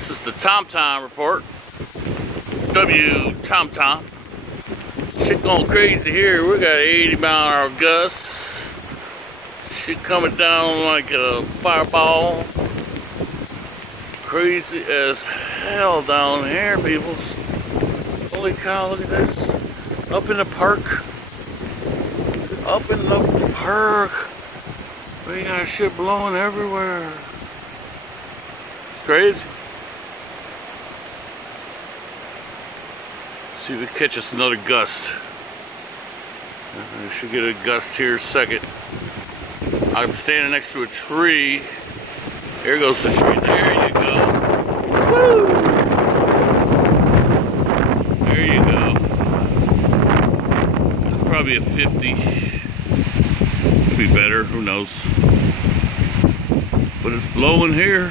This is the Tom report. Tom. Shit going crazy here. We got 80-mile-an-hour gusts. Shit coming down like a fireball. Crazy as hell down here, people. Holy cow, look at this. Up in the park. We got shit blowing everywhere. It's crazy. See if we catch us another gust. We should get a gust here second. I'm standing next to a tree. There goes the tree. There you go. Woo! There you go. It's probably a 50. Could be better, who knows. But it's blowing here.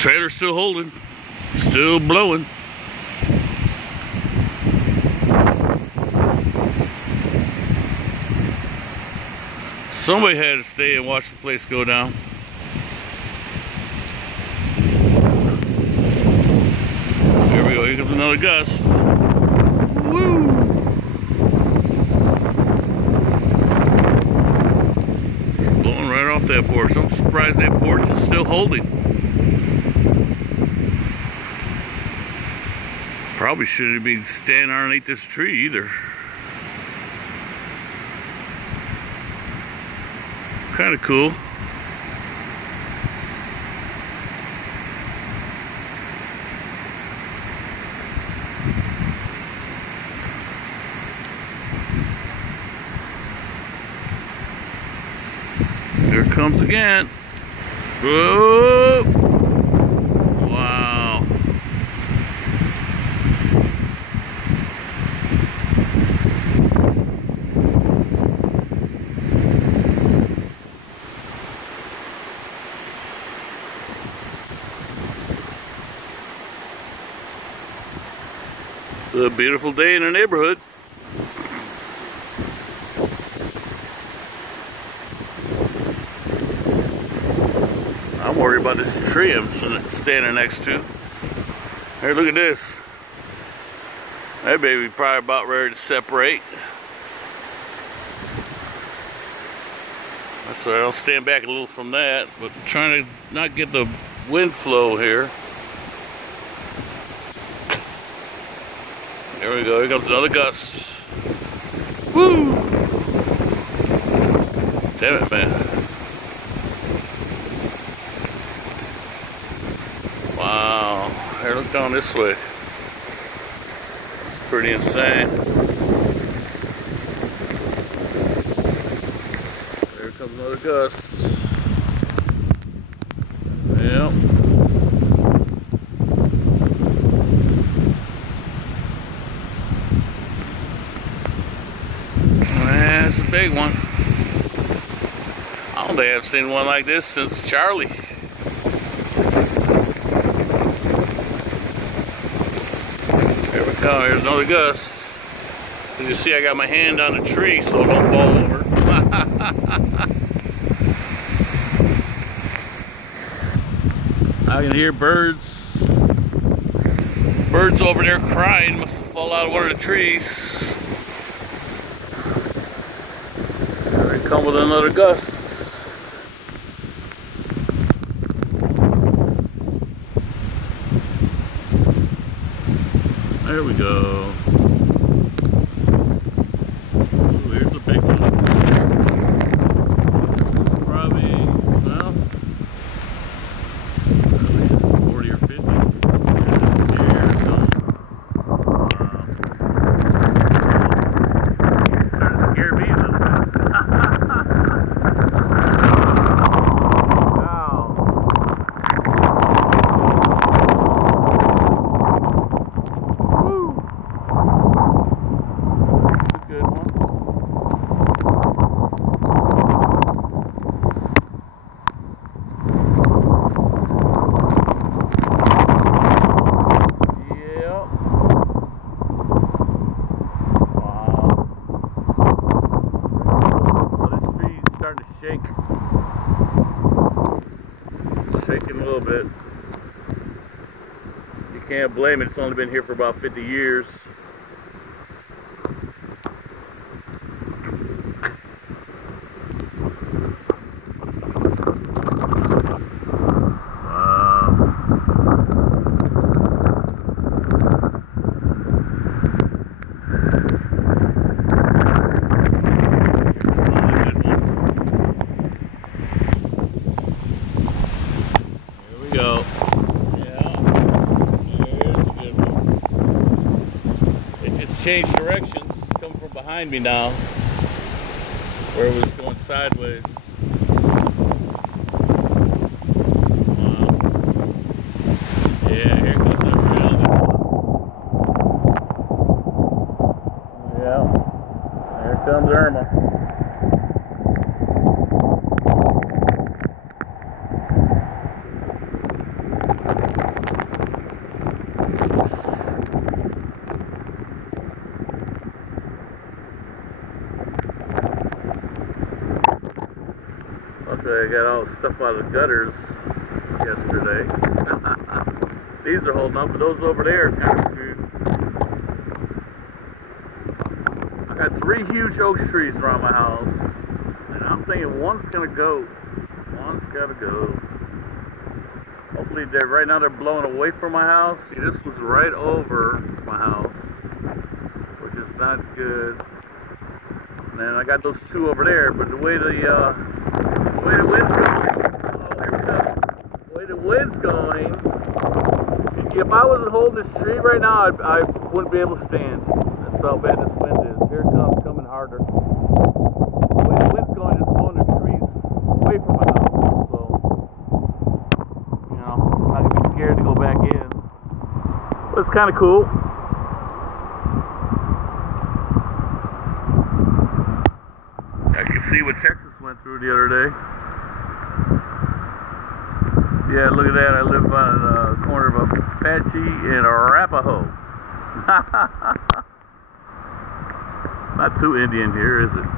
Trailer's still holding. Still blowing. Somebody had to stay and watch the place go down. There we go. Here comes another gust. Woo! It's blowing right off that porch. I'm surprised that porch is still holding. Probably shouldn't be standing underneath this tree either. Kind of cool. Here it comes again. Whoa. Wow. It's a beautiful day in the neighborhood. I'm worried about this tree I'm standing next to. Here, look at this. That baby probably about ready to separate. So I'll stand back a little from that, but I'm trying to not get the wind flow here. There we go, here comes another gust. Woo! Damn it, man. Wow, here, look down this way. It's pretty insane. There comes another gust. Yep. That's a big one. I don't think I've seen one like this since Charlie. There we go. Here's another gust. As you see, I got my hand on the tree so it don't fall over. I can hear birds. Birds over there crying. Must have fallen out of one of the trees. Come with another gust. There we go. Ooh, here's a big one. This one's probably, well, at least 40 or 50. Here it goes. Starting to scare me a little bit. shaking a little bit. You can't blame it. It's only been here for about 50 years. Go. Yeah, there's a good one. It just changed directions. It's coming from behind me now, where it was going sideways. Yeah, here comes the real good one. Yeah, there comes Irma. Okay, I got all the stuff out of the gutters yesterday. These are holding up, but those over there are kind of screwed. I got 3 huge oak trees around my house, and I'm thinking one's gonna go. One's gotta go. Hopefully, right now they're blowing away from my house. See, this was right over my house, which is not good. And then I got those 2 over there, but the way the wind's going, oh, here we go. The way the wind's going, if I wasn't holding this tree right now, I wouldn't be able to stand. That's how bad this wind is. Here it comes, coming harder. The way the wind's going, it's blowing the trees away from my house. So, you know, I'm not going to be scared to go back in. But it's kind of cool. I can see what Texas went through the other day. Yeah, look at that. I live on the corner of Apache and Arapaho. Not too Indian here, is it?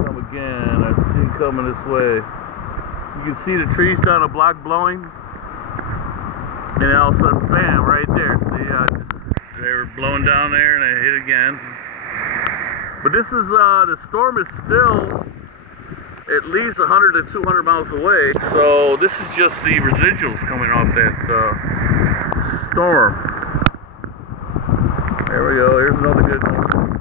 Come again. I see it coming this way. You can see the trees down the block blowing. And then all of a sudden, bam, right there. See, they were blowing down there and I hit again. But this is, the storm is still at least 100 to 200 miles away. So this is just the residuals coming off that storm. There we go, here's another good one.